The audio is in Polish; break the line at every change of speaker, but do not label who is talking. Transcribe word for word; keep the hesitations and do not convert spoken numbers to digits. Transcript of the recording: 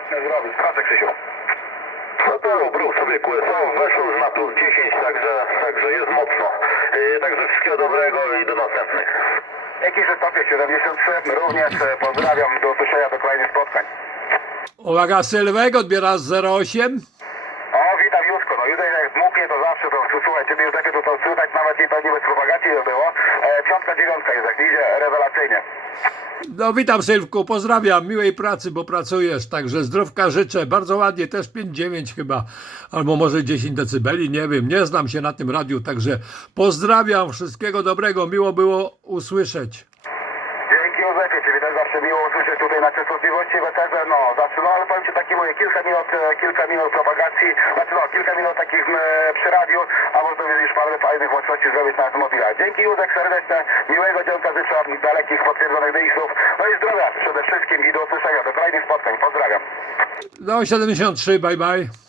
Zdrowy, pracę Krzysiu. No to brał sobie Q S O, weszło już na plus dziesięć, także, także jest mocno. Yy, także wszystkiego dobrego i do następnych. Dzięki, że stopie siedemdziesiąt trzy, również e, pozdrawiam, do usłyszenia, do kolejnych spotkań.
Uwaga, Sylwek odbiera z zero osiem.
O, witam Józko, no Józek jak dmuchnie to zawsze, to słuchaj, ciebie Józefie to, to słychać nawet i pewnie bez propagacji to było. E, piątka, dziewiątka Józek, idzie rewelacyjnie.
No witam Sylwku, pozdrawiam, miłej pracy, bo pracujesz, także zdrówka życzę, bardzo ładnie, też pięć dziewięć chyba, albo może dziesięć decybeli, nie wiem, nie znam się na tym radiu, także pozdrawiam, wszystkiego dobrego, miło było usłyszeć.
Dzięki Józefie, ciebie też zawsze miło usłyszeć tutaj na częstotliwości w eterze, no zawsze, no ale powiem ci takie moje kilka minut, e, kilka minut propagacji, znaczy no kilka minut takich e, przy radiu, a może widzisz parę fajnych łączności zrobić na automobilach. Dzięki Józek serdeczne, miłego dzionka życzę, dalekich potwierdzonych dyksów, no i zdrowia przede wszystkim i do usłyszenia, do kolejnych spotkań, pozdrawiam.
No siedemdziesiąt trzy, bye bye.